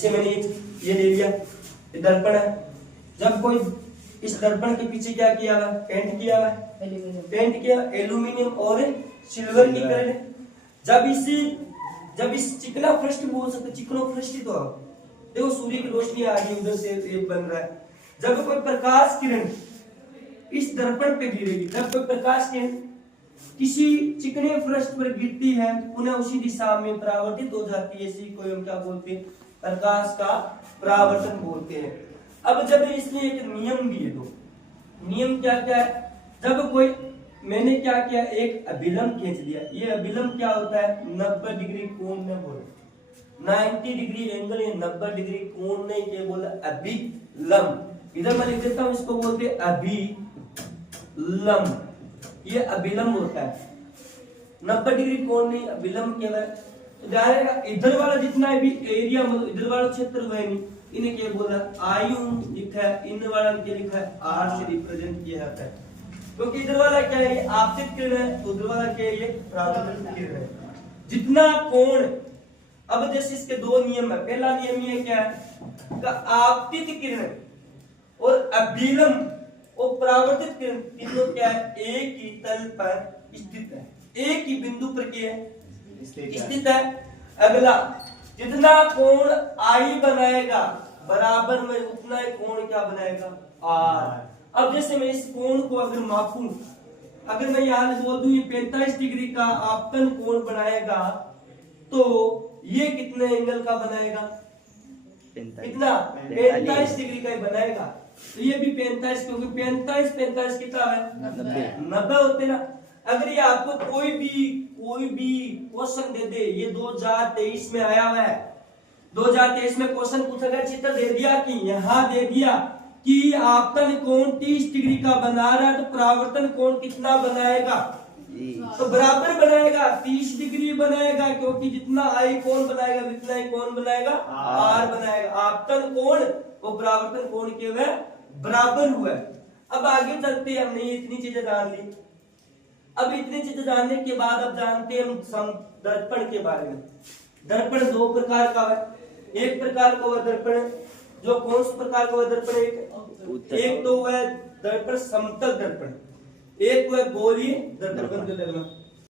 जिसे मैंने ये ले लिया, ये दर्पण है। जब कोई इस दर्पण के पीछे क्या किया हुआ, पेंट किया हुआ है, पेंट किया एल्यूमिनियम और सिल्वर की कलर। जब इस चिकना पृष्ठ बोल सकते, चिकनो पृष्ठ तो देखो सूर्य की रोशनी आ रही है, उधर से एक बन रहा है। जब कोई प्रकाश किरण इस दर्पण पे गिरेगी, जब कोई प्रकाश किरण किसी चिकने पृष्ठ पर गिरती है, पुनः उसी दिशा में परावर्तित हो जाती है। इसी को हम क्या बोलते हैं, प्रकाश का परावर्तन बोलते हैं। अब जब इसमें एक नियम भी है, तो नियम क्या क्या है, जब कोई मैंने क्या किया, एक अभिलंब खींच लिया। ये अभिलंब क्या होता है, 90 डिग्री कोण में बोल, 90 डिग्री एंगल, ये 90 डिग्री कोण नहीं, क्या बोला, अभिलंब। इधर मैं लिख देता हूं, इसको बोलते हैं अभिलंब। ये अभिलंब होता है, 90 डिग्री कोण नहीं, अभिलंब केवल। तो जानेगा इधर वाला जितना भी एरिया, मतलब इधर वाला क्षेत्र वह नहीं, इन्हें क्या बोला, आयु लिखा है, इन वाला क्या लिखा है, आर से रिप्रेजेंट किया जाता है। क्योंकि इधर वाला क्या है, आपतित किरण है, उधर वाला क्या है, ये परावर्तित किरण है। जितना कोण, अब जैसे इसके दो नियम है। पहला नियम ये क्या है, आपतित किरण और अभिलंब और परावर्तित किरण तीनों क्या है, एक ही तल पर स्थित है, एक ही बिंदु पर क्या है, स्थित है। अगला, जितना कोण आई बनाएगा बराबर में उतना ही कोण क्या बनाएगा, आर। अब जैसे मैं इस कोण को अगर मापूं, अगर मैं यहां से बोल दूं ये 45 डिग्री का आपतन कोण बनाएगा, तो ये कितने एंगल का बनाएगा, कितना, 45 डिग्री का ही बनाएगा। तो ये भी 45, क्योंकि 45 कितना है, 90 होते ना। अगर ये आपको कोई भी क्वेश्चन दे दे, ये 2023 में आया हुआ है, 2023 में क्वेश्चन पूछा गया, चित्र दे दिया कि यहाँ दे दिया कि आपतन कोण 30 डिग्री का बना रहा है, तो परावर्तन कोण कितना बनाएगा, तो बराबर बनाएगा, 30 डिग्री बनाएगा, क्योंकि जितना आई कोण बनाएगा उतना ही कोण बनाएगा, आर बनाएगा। आपतन कोण और परावर्तन कोण के वे बराबर हुआ। अब आगे चलते हैं, हमने इतनी चीजें जान ली। अब इतनी चीजें जानने के बाद अब जानते हैं हम दर्पण के बारे में। दर्पण दो प्रकार का है। एक प्रकार का वह दर्पण जो कौन सा प्रकार का वह दर्पण, एक तो वह दर्पण समतल दर्पण, एक वह गोलीय दर्पण।